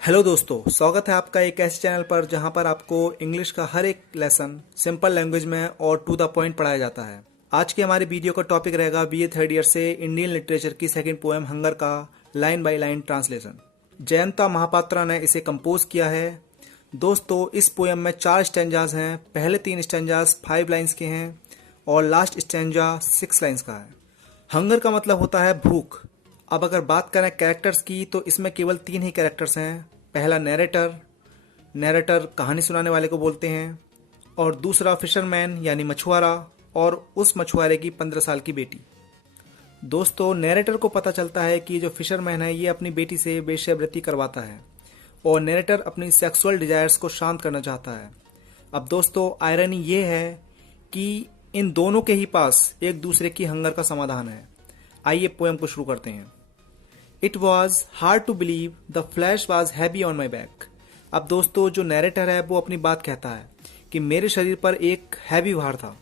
Hello दोस्तों, स्वागत है आपका एक ऐसे चैनल पर जहां पर आपको इंग्लिश का हर एक लेसन सिंपल लैंग्वेज में और टू द पॉइंट पढ़ाया जाता है। आज की हमारी वीडियो का टॉपिक रहेगा बीए थर्ड ईयर से इंडियन लिटरेचर की सेकंड पोएम हंगर का line by line translation. Jayanta Mahapatra ने इसे कंपोज किया है। दोस्तों, इस पोएम में 4 स्टैंजाज हैं। पहले 3 स्टैंजाज 5 लाइन्स के हैं और लास्ट स्टैंजा 6 लाइन्स का है। हंगर का मतलब होता है भूख। अब अगर बात करें कैरेक्टर्स की तो इसमें केवल 3 ही कैरेक्टर्स हैं। पहला नैरेटर कहानी सुनाने वाले को बोलते हैं, और दूसरा फिशरमैन यानी मछुआरा, और उस मछुआरे की 15 साल की बेटी। दोस्तों, नैरेटर को पता चलता है कि जो फिशरमैन है ये अपनी बेटी से वेश्यावृत्ति करवाता है और नैरेटर अपनी सेक्सुअल डिजायर्स को शांत करना चाहता है। अब दोस्तों, आयरनी ये है कि इन दोनों के ही पास एक दूसरे की हंगर का समाधान है। आइए पोएम को शुरू करते हैं। It was hard to believe the flesh was heavy on my back। अब दोस्तों, जो नैरेटर है वो अपनी बात कहता है कि मेरे शरीर पर एक हैवी भार था,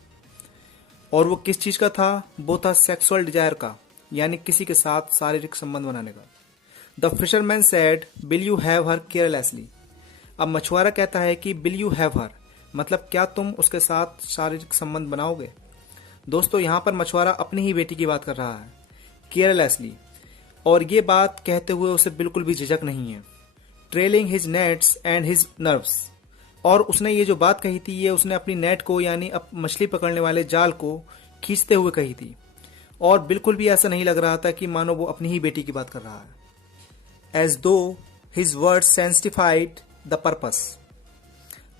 और वो किस चीज का था? वो था सेक्सुअल डिजायर का, यानी किसी के साथ शारीरिक संबंध बनाने का। The fisherman said, will you have her carelessly. अब मछुआरा कहता है कि विल यू हैव हर मतलब क्या तुम उसके साथ शारीरिक संबंध बनाओगे? दोस्तों, यहाँ पर मछुआरा अपनी ही बेटी की बात कर रहा है, केयरलेसली, और ये बात कहते हुए उसे बिल्कुल भी झिझक नहीं है। Trailing his nets and his nerves, और उसने ये जो बात कही थी ये उसने अपनी नेट को यानी मछली पकड़ने वाले जाल को खींचते हुए कही थी, और बिल्कुल भी ऐसा नहीं लग रहा था कि मानो वो अपनी ही बेटी की बात कर रहा है। एज दो हिज वर्ड्स सेंसिटिफाइड द पर्पस,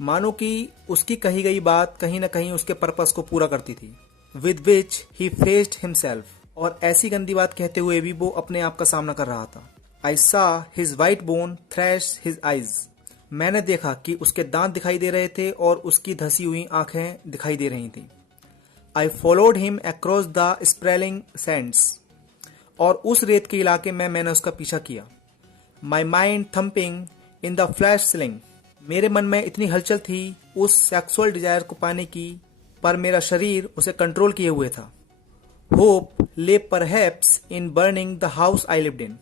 मानो कि उसकी कही गई बात कहीं ना कहीं उसके पर्पस को पूरा करती थी। With which he faced himself, और ऐसी गंदी बात कहते हुए भी वो अपने आप का सामना कर रहा था। I saw his white bone thrash his eyes, मैंने देखा कि उसके दांत दिखाई दे रहे थे और उसकी धसी हुई आंखें दिखाई दे रही थी। I followed him across the sprawling sands, और उस रेत के इलाके में मैंने उसका पीछा किया। My mind thumping in the flash sling, मेरे मन में इतनी हलचल थी उस सेक्सुअल डिजायर को पाने की, पर मेरा शरीर उसे कंट्रोल किए हुए था। होप ले perhaps in burning the house I lived in,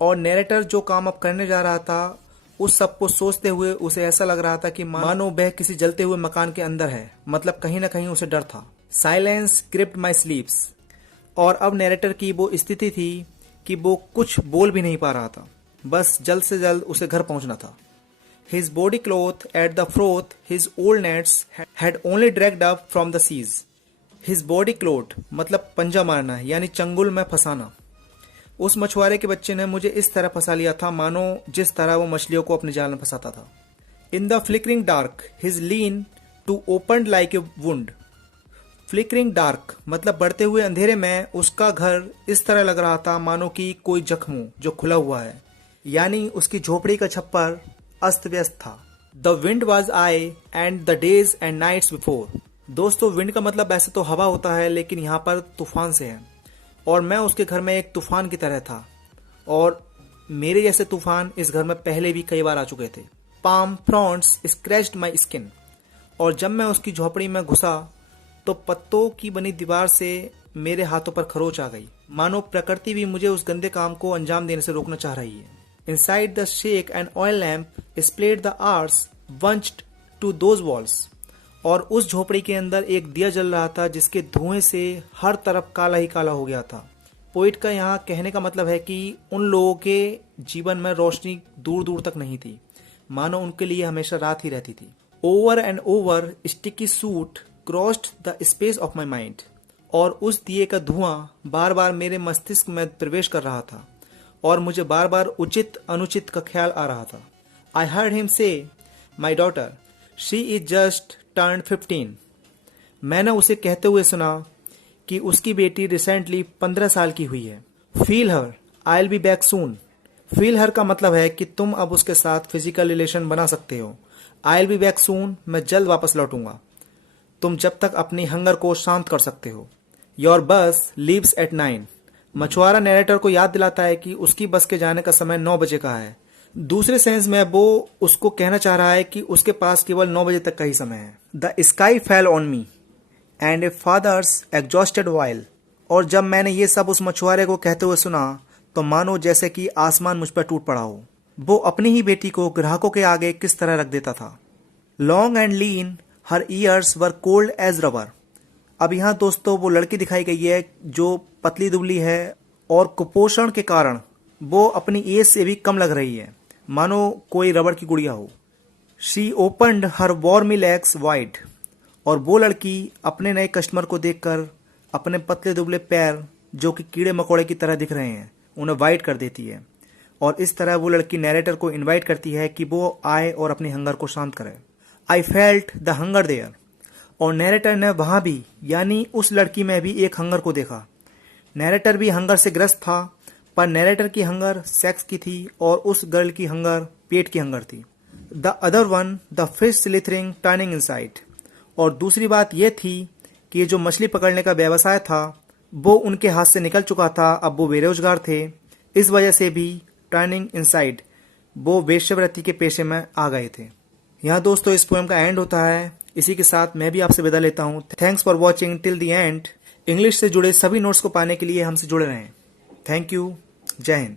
और नैरेटर जो काम अब करने जा रहा था उस सब को सोचते हुए उसे ऐसा लग रहा था कि मानो वह किसी जलते हुए मकान के अंदर है, मतलब कहीं ना कहीं उसे डर था। साइलेंस ग्रिप्ड माई स्लीप्स, और अब नैरेटर की वो स्थिति थी कि वो कुछ बोल भी नहीं पा रहा था, बस जल्द से जल्द उसे घर पहुंचना था। His body cloth at the froth his old nets had only dragged up from the seas. His body cloth मतलब पंजा मारना, यानी चंगुल में फंसाना। उस मछुआरे के बच्चे ने मुझे इस तरह फंसा लिया था मानो जिस तरह वो मछलियों को अपने जाल में फंसाता था। In the flickering dark his lean to open like a wound, flickering dark मतलब बढ़ते हुए अंधेरे में उसका घर इस तरह लग रहा था मानो कि कोई जख्म हो जो खुला हुआ है, यानी उसकी झोपड़ी का छप्पर अस्त व्यस्त था। The wind was high and the days and nights before, दोस्तों विंड का मतलब वैसे तो हवा होता है, लेकिन यहाँ पर तूफान से है, और मैं उसके घर में एक तूफान की तरह था, और मेरे जैसे तूफान इस घर में पहले भी कई बार आ चुके थे। पाम फ्रॉन्ट्स स्क्रैच्ड माई स्किन, और जब मैं उसकी झोपड़ी में घुसा तो पत्तों की बनी दीवार से मेरे हाथों पर खरोच आ गई, मानो प्रकृति भी मुझे उस गंदे काम को अंजाम देने से रोकना चाह रही है। Inside the shack and oil lamp splayed the oars bunched to those walls, और उस झोपड़ी के अंदर एक दिया जल रहा था जिसके धुएं से हर तरफ काला ही काला हो गया था। पोइट का यहाँ कहने का मतलब है कि उन लोगों के जीवन में रोशनी दूर दूर तक नहीं थी, मानो उनके लिए हमेशा रात ही रहती थी। Over and over sticky suit crossed the space of my mind, और उस दिए का धुआं बार बार मेरे मस्तिष्क में प्रवेश कर रहा था और मुझे बार बार उचित अनुचित का ख्याल आ रहा था। आई हर्ड हिम से, my daughter she is just turned 15, मैंने उसे कहते हुए सुना कि उसकी बेटी रिसेंटली 15 साल की हुई है। Feel her, I will be back soon, feel her का मतलब है कि तुम अब उसके साथ फिजिकल रिलेशन बना सकते हो। आई विल बी बैक सून, मैं जल्द वापस लौटूंगा, तुम जब तक अपनी हंगर को शांत कर सकते हो। योर बस लीव्स एट 9, मछुआरा नैरेटर को याद दिलाता है कि उसकी बस के जाने का समय 9 बजे का है। दूसरे सेंस में वो उसको कहना चाह रहा है कि उसके पास केवल 9 बजे तक का ही समय है। The sky fell on me and a fathers exhausted while, और जब मैंने ये सब उस मछुआरे को कहते हुए सुना तो मानो जैसे कि आसमान मुझ पर टूट पड़ा हो। वो अपनी ही बेटी को ग्राहकों के आगे किस तरह रख देता था। Long and lean, her years were cold as rubber. अब यहाँ दोस्तों वो लड़की दिखाई गई है जो पतली दुबली है और कुपोषण के कारण वो अपनी एज से भी कम लग रही है, मानो कोई रबड़ की गुड़िया हो। She opened her wormy legs wide. और वो लड़की अपने नए कस्टमर को देखकर अपने पतले दुबले पैर, जो कि कीड़े मकोड़े की तरह दिख रहे हैं, उन्हें वाइड कर देती है। और इस तरह वो लड़की नैरेटर को इनवाइट करती है कि वो आए और अपनी हंगर को शांत करे। I felt the hunger there. और नैरेटर ने वहां भी, यानी उस लड़की में भी एक हंगर को देखा। नैरेटर भी हंगर से ग्रस्त था, पर नैरेटर की हंगर सेक्स की थी और उस गर्ल की हंगर पेट की हंगर थी। The other one the fish slithering turning inside. और दूसरी बात यह थी कि ये जो मछली पकड़ने का व्यवसाय था वो उनके हाथ से निकल चुका था, अब वो बेरोजगार थे। इस वजह से भी टर्निंग इनसाइड वो वेश्यावृत्ति के पेशे में आ गए थे। यहाँ दोस्तों इस पोएम का एंड होता है। इसी के साथ मैं भी आपसे विदा लेता हूँ। Thanks for watching till the end. English से जुड़े सभी नोट्स को पाने के लिए हमसे जुड़े रहें। Thank you. जय हिंद।